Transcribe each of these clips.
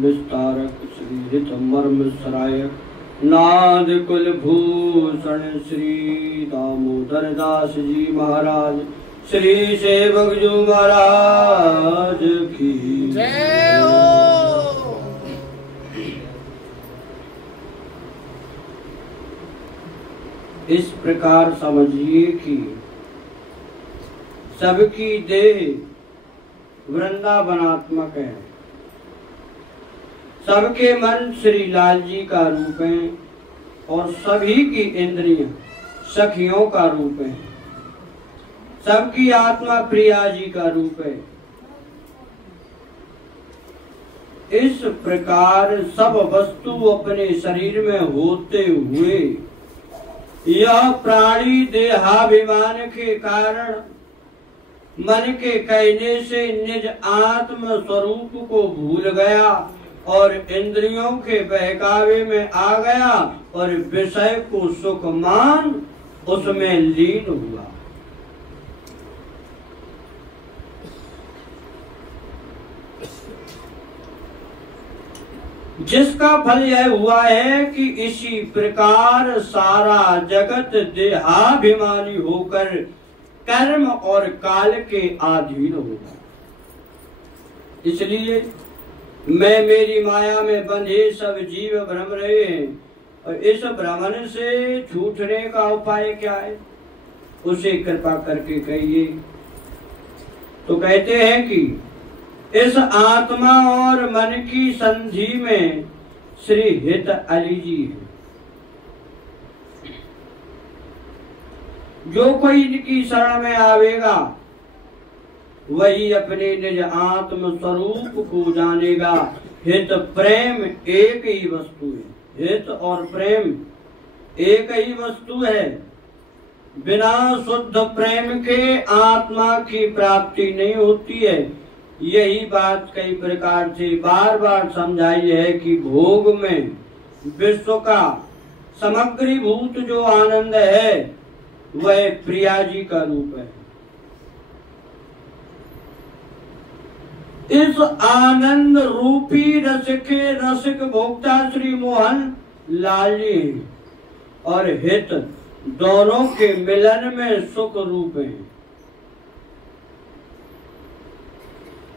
विस्तारक श्री हित मर्म सरायक नाद कुल भूषण श्री दामोदर दास जी महाराज श्री सेवक जू महाराज की जय हो। इस प्रकार समझिए कि सबकी देह वृंदावनात्मक है, सबके मन श्री लाल जी का रूप है और सभी की इंद्रियां सखियों का रूप है, सबकी आत्मा प्रिया जी का रूप है। इस प्रकार सब वस्तु अपने शरीर में होते हुए यह प्राणी देहाभिमान के कारण मन के कहने से निज आत्म स्वरूप को भूल गया और इंद्रियों के बहकावे में आ गया और विषय को सुख मान उसमें लीन हुआ। जिसका फल यह हुआ है कि इसी प्रकार सारा जगत देहाभिमानी होकर कर्म और काल के अधीन होगा। इसलिए मैं मेरी माया में बंधे सब जीव भ्रम रहे हैं और इस भ्रमण से छूटने का उपाय क्या है, उसे कृपा करके कहिए। तो कहते हैं कि इस आत्मा और मन की संधि में श्री हित अली जी है। जो कोई इनकी शरण में आवेगा वही अपने निज आत्म स्वरूप को जानेगा। हित प्रेम एक ही वस्तु है, हित और प्रेम एक ही वस्तु है। बिना शुद्ध प्रेम के आत्मा की प्राप्ति नहीं होती है। यही बात कई प्रकार से बार बार समझाई है कि भोग में विश्व का समग्रीभूत जो आनंद है वह प्रिया जी का रूप है। इस आनंद रूपी रस के रसिक भोक्ता श्री मोहन लाल जी और हित दोनों के मिलन में सुख रूप है।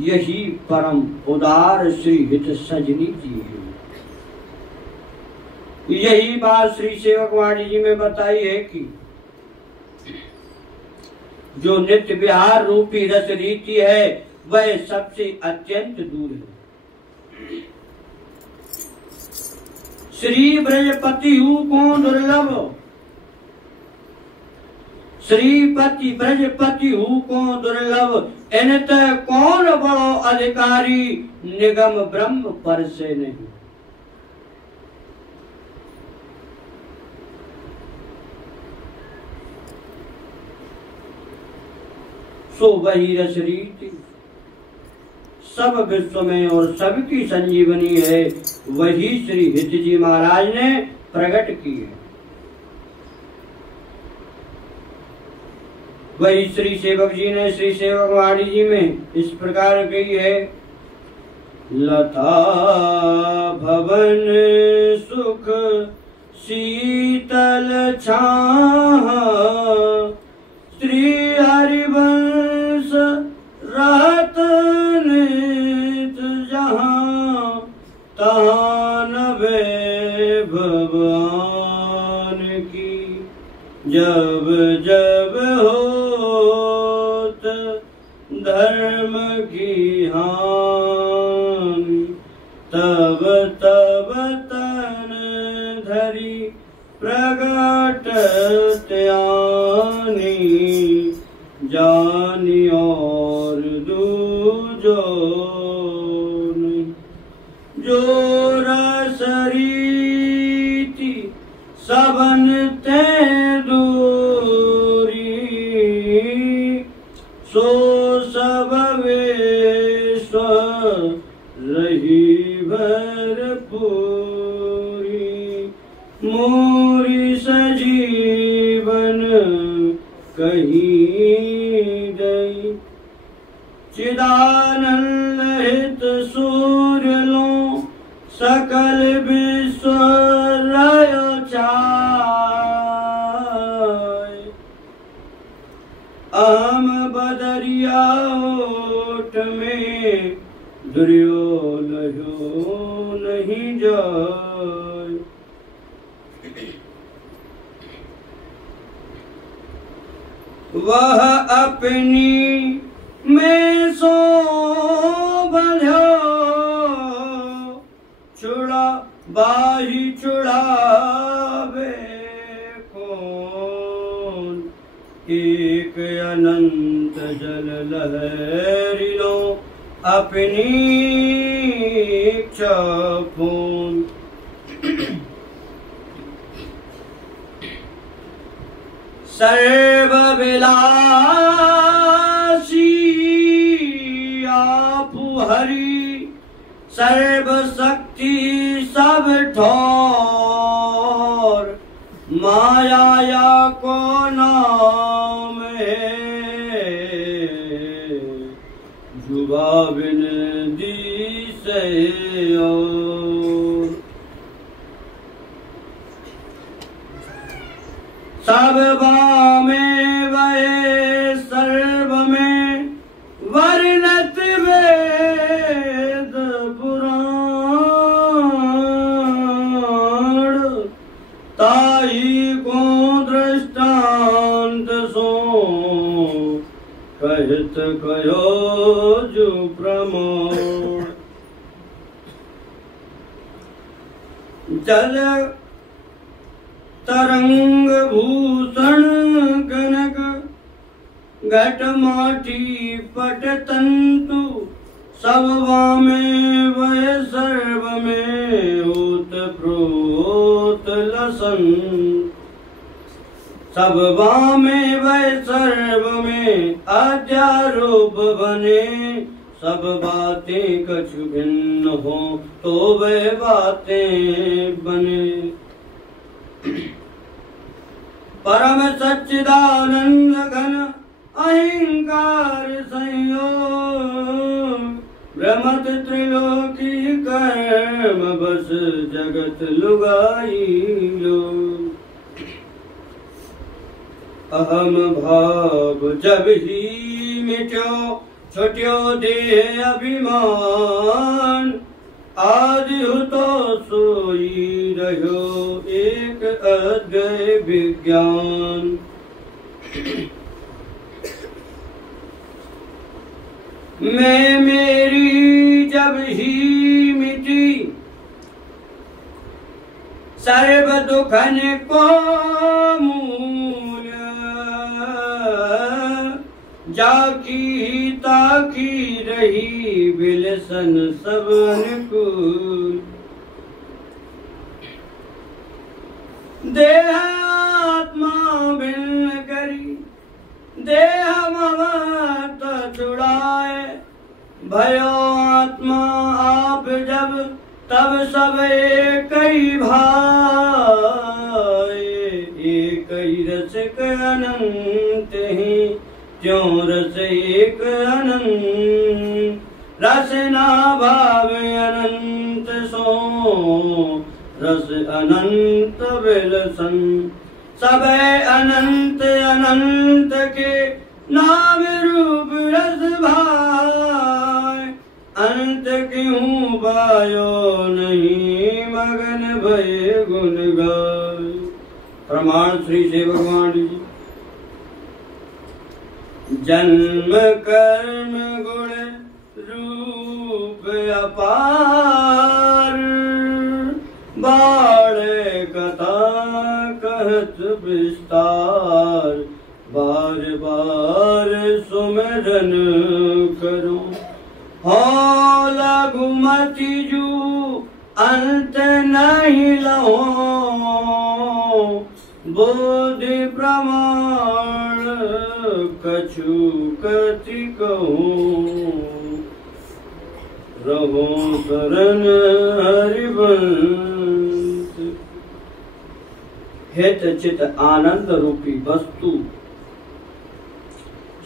यही परम उदार श्री हित सजनी जी है। यही बात श्री सेवक वाणी जी में बताई है कि जो नित्य विहार रूपी रस रीति है वह सबसे अत्यंत दूर है। श्री ब्रजपति को दुर्लभ, श्रीपति ब्रजपति को दुर्लभ, इनत कौन बड़ो अधिकारी, निगम ब्रह्म पर से नहीं। सो वही रस रीति सब विश्व में और सबकी संजीवनी है, वही श्री हित जी महाराज ने प्रकट की है। वही श्री सेवक जी ने श्री सेवक वाणी जी में इस प्रकार कही है। लता भवन सुख शीतल छाह, श्री हरिवंश रहत नित जहां, तहां नभे भगवान की जब जब होत धर्म की हानि, तब तब तन धरी प्रगट त्यानी, जानी और दूजो जो रस रीति सबन ते दूरी, सो सब विश्व रही भरपूरी, मोरी सजीवन कहीं गई, चिदानंद हित सूर्य लो सकल विश्व अहम बदरिया ओट में दुर्योधन नहीं जाए। वह अपनी में सो बंधो छुड़ा बाही छुड़ावे कौन। एक अनंत जल लहरिलो अपनी इच्छा पूर्ण। सर्वविलासी आपु हरि सर्वशक्ति सब ठौर। माया को नाम है जुबा बिन दिसे और। सब में वह सर्व में वर्णत वेद पुराण। ताई को दृष्टांत सो कहत कयो जो प्रमाण। जल तरंग भूषण कनक घट माटी पट तंतु सब में वह सर्व में होत प्रोत लसन। सब में वह सर्व में अध्यारोप बने। सब बातें कछु भिन्न हो तो वह बातें बने। परम सच्चिदानंद घन अहंकार संयोग। ब्रह्मत त्रिलोकी कर्म बस जगत लुगाई लो। अहम भाव जब ही मिट्यो छुट्यो देह अभिमान। आदि हो तो सोई रहो एक अद्वय विज्ञान। मैं मेरी जब ही मिटी सर्व दुखन को मूल। जाकी ताकी रही बिलसन सब अनुकूल। देह आत्मा भिन्न करी देह ममत छुड़ाए। भयो आत्मा आप जब तब सब एक ही भाई। एक ही रस अनंत ही त्यों रस एक अनंत। रस ना भाव अनंत सो रस अनंत विलसन। सब अनंत अनंत के नाम रूप रस भाई। अंत क्यों बायो नहीं मगन भय गुण गाय। प्रमाण श्री से भगवान जी। जन्म कर्म गुण रूप अपार। बाड़े कथा कहत विस्तार। बार बार सुमिरन करो हो लघुमति जू अंत नहीं लहो। बोधि प्रमाण कछु कति कहूँ। रहो शरण हरिवंश। हित चित आनंद रूपी वस्तु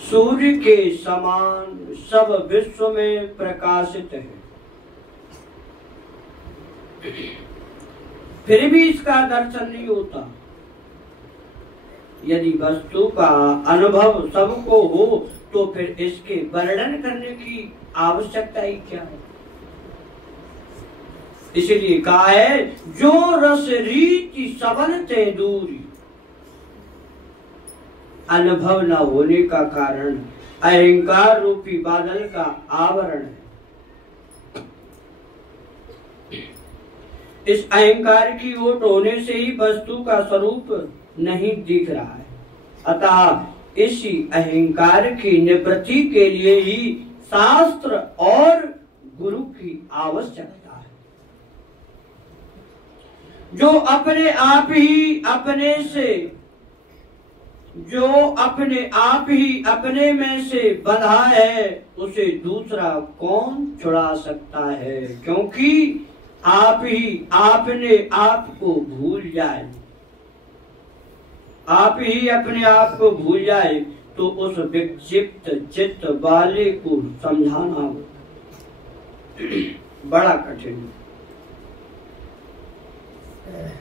सूर्य के समान सब विश्व में प्रकाशित है। फिर भी इसका दर्शन नहीं होता। यदि वस्तु का अनुभव सबको हो तो फिर इसके वर्णन करने की आवश्यकता ही क्या है। इसलिए कहा है जो रस रीति सबन ते दूरी। अनुभव न होने का कारण अहंकार रूपी बादल का आवरण है। इस अहंकार की ओट होने से ही वस्तु का स्वरूप नहीं दिख रहा है। अतः इसी अहंकार की निवृत्ति के लिए ही शास्त्र और गुरु की आवश्यकता है। जो अपने आप ही अपने में से बंधा है उसे दूसरा कौन छुड़ा सकता है। क्योंकि आप ही अपने आप को भूल जाए, आप ही अपने आप को भूल जाए तो उस विक्षिप्त चित्त वाले को समझाना बड़ा कठिन है।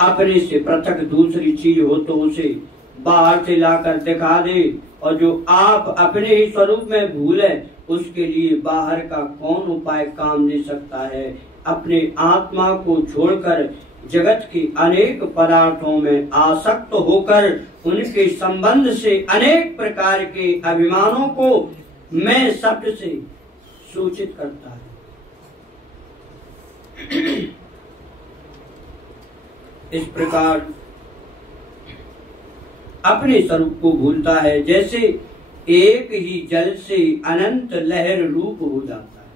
अपने से पृथक दूसरी चीज हो तो उसे बाहर से लाकर दिखा दे, और जो आप अपने ही स्वरूप में भूल है उसके लिए बाहर का कौन उपाय काम दे सकता है। अपने आत्मा को छोड़कर जगत के अनेक पदार्थों में आसक्त होकर उनके संबंध से अनेक प्रकार के अभिमानों को मैं शब्द से सूचित करता है। इस प्रकार अपने स्वरूप को भूलता है। जैसे एक ही जल से अनंत लहर रूप हो जाता है,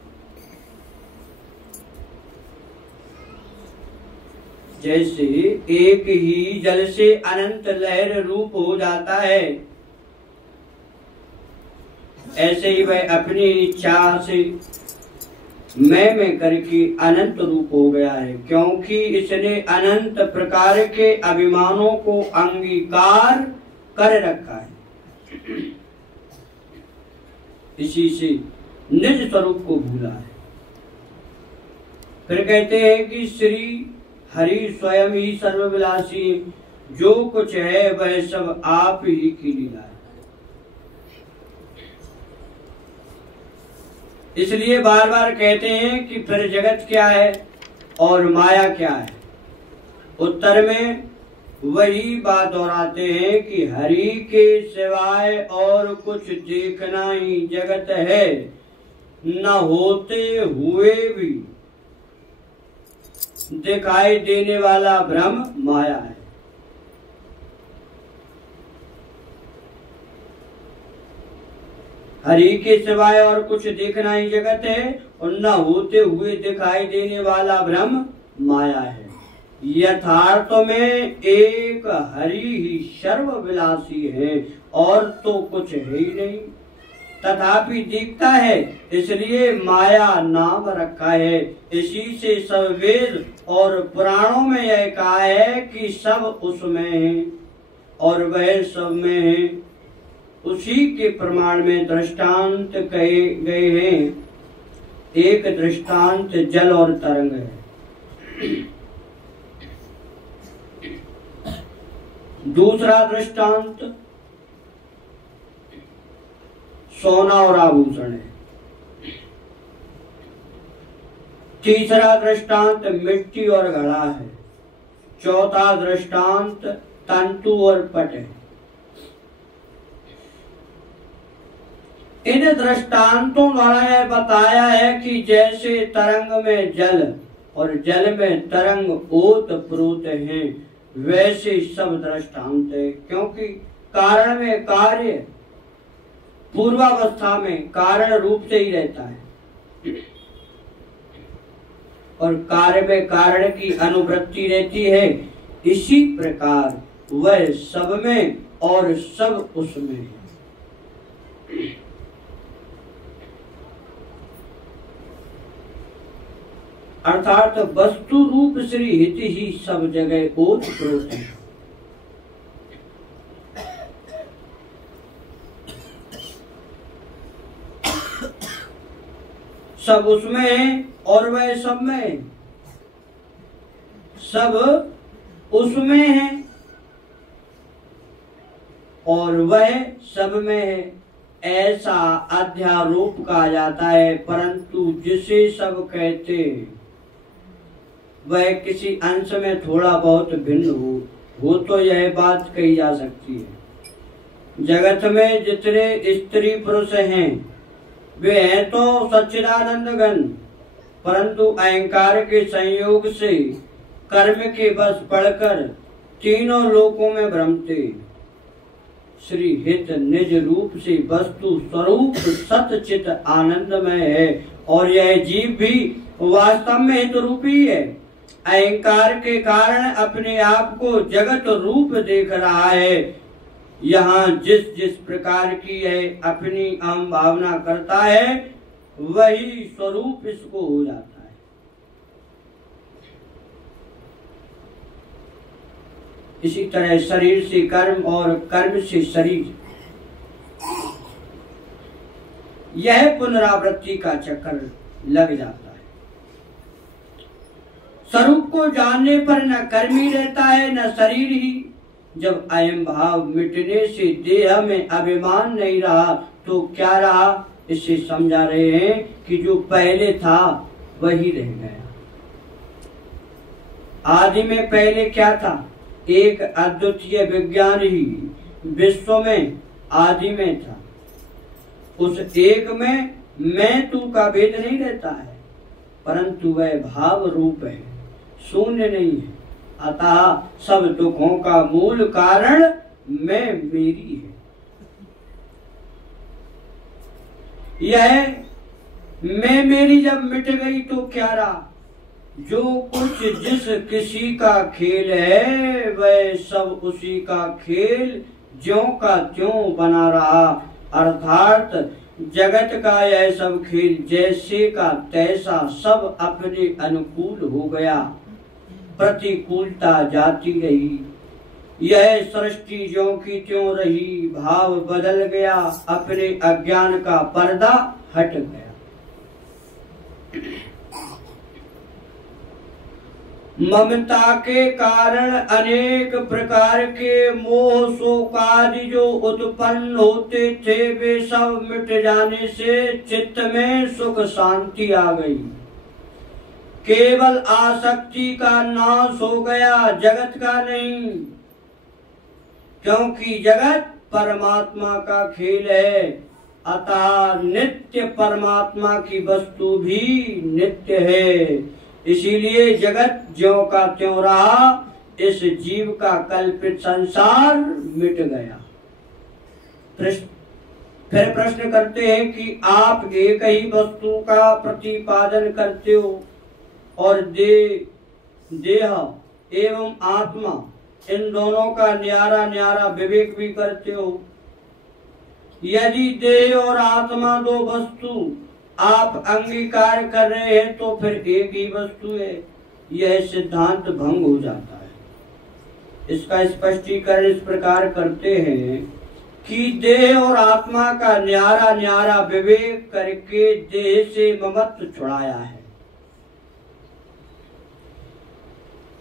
जैसे एक ही जल से अनंत लहर रूप हो जाता है, ऐसे ही वह अपनी इच्छा से मैं करके अनंत रूप हो गया है। क्योंकि इसने अनंत प्रकार के अभिमानों को अंगीकार कर रखा है, इसी से निज स्वरूप को भूला है। फिर कहते हैं कि श्री हरि स्वयं ही सर्वविलासी, जो कुछ है वह सब आप ही की लीला है। इसलिए बार बार कहते हैं कि फिर जगत क्या है और माया क्या है। उत्तर में वही बात दोहराते हैं कि हरि के सिवाय और कुछ देखना ही जगत है, न होते हुए भी दिखाई देने वाला भ्रम माया है। हरि के सिवाय और कुछ देखना ही जगत है और न होते हुए दिखाई देने वाला भ्रम माया है। यथार्थ में एक हरि ही सर्वविलासी है और तो कुछ है ही नहीं, तथापि दिखता है इसलिए माया नाम रखा है। इसी से सब वेद और पुराणों में यह कहा है कि सब उसमें है और वह सब में है। उसी के प्रमाण में दृष्टांत कहे गए हैं। एक दृष्टांत जल और तरंग है, दूसरा दृष्टांत सोना और आभूषण है, तीसरा दृष्टांत मिट्टी और घड़ा है, चौथा दृष्टांत तंतु और पट है। इन दृष्टांतों द्वारा यह बताया है कि जैसे तरंग में जल और जल में तरंग ओत प्रोत हैं, वैसे सब दृष्टांत है। क्योंकि कारण में कार्य पूर्वावस्था में कारण रूप से ही रहता है और कार्य में कारण की अनुवृत्ति रहती है। इसी प्रकार वह सब में और सब उसमें है। अर्थात वस्तु रूप श्री हित ही सब जगह ओत प्रोत है। सब उसमें है और वह सब में है। सब उसमें है और वह सब में है, ऐसा अध्यारोप कहा जाता है। परंतु जिसे सब कहते वह किसी अंश में थोड़ा बहुत भिन्न हो तो यह बात कही जा सकती है। जगत में जितने स्त्री पुरुष हैं वे हैं तो सच्चिदानंद घन, परंतु अहंकार के संयोग से कर्म के बस पड़कर तीनों लोकों में भ्रमते। श्री हित निज रूप से वस्तु स्वरूप सतचित आनंदमय है और यह जीव भी वास्तव में हित रूपी है। अहंकार के कारण अपने आप को जगत रूप देख रहा है। यहाँ जिस जिस प्रकार की है अपनी अहम भावना करता है वही स्वरूप इसको हो जाता है। इसी तरह शरीर से कर्म और कर्म से शरीर, यह पुनरावृत्ति का चक्कर लग जाता है। स्वरूप को जानने पर न कर्म ही रहता है न शरीर ही। जब अयम भाव मिटने से देह में अभिमान नहीं रहा तो क्या रहा, इससे समझा रहे हैं कि जो पहले था वही रह गया। आदि में पहले क्या था, एक अद्वितीय विज्ञान ही विश्व में आदि में था। उस एक में मैं तू का भेद नहीं रहता है, परंतु वह भाव रूप है, शून्य नहीं है। अतः सब दुखों का मूल कारण मैं मेरी है। यह मैं मेरी जब मिट गई तो क्या रहा, जो कुछ जिस किसी का खेल है वह सब उसी का खेल ज्यों का त्यों बना रहा। अर्थात जगत का यह सब खेल जैसे का तैसा सब अपने अनुकूल हो गया, प्रतिकूलता जाती रही। यह सृष्टि ज्यों की त्यों रही, भाव बदल गया, अपने अज्ञान का पर्दा हट गया। ममता के कारण अनेक प्रकार के मोह शोक आदि जो उत्पन्न होते थे वे सब मिट जाने से चित्त में सुख शांति आ गई। केवल आसक्ति का नाश हो गया, जगत का नहीं, क्योंकि जगत परमात्मा का खेल है। अतः नित्य परमात्मा की वस्तु भी नित्य है। इसीलिए जगत ज्यों का त्यों रहा, इस जीव का कल्पित संसार मिट गया। फिर प्रश्न करते हैं कि आप एक ही वस्तु का प्रतिपादन करते हो और देह एवं आत्मा इन दोनों का न्यारा न्यारा विवेक भी करते हो। यदि देह और आत्मा दो वस्तु आप अंगीकार कर रहे हैं तो फिर एक ही वस्तु है, यह सिद्धांत भंग हो जाता है। इसका स्पष्टीकरण इस प्रकार करते हैं कि देह और आत्मा का न्यारा न्यारा विवेक करके देह से ममत्व छुड़ाया है।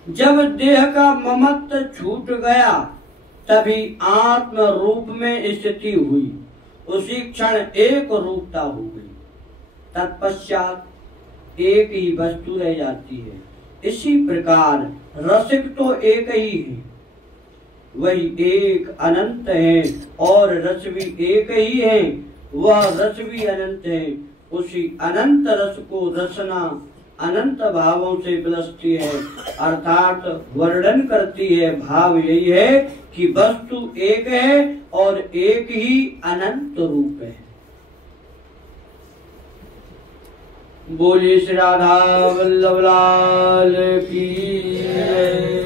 जब देह का ममत्व छूट गया तभी आत्म रूप में स्थिति हुई, उसी क्षण एक रूपता हो गई। तत्पश्चात एक ही वस्तु रह जाती है। इसी प्रकार रसिक तो एक ही है, वही एक अनंत है, और रस भी एक ही है, वह रस भी अनंत है। उसी अनंत रस को रसना अनंत भावों से विलसती है, अर्थात वर्णन करती है। भाव यही है कि वस्तु एक है और एक ही अनंत रूप है। बोलिए श्री राधा वल्लभ लाल की जय।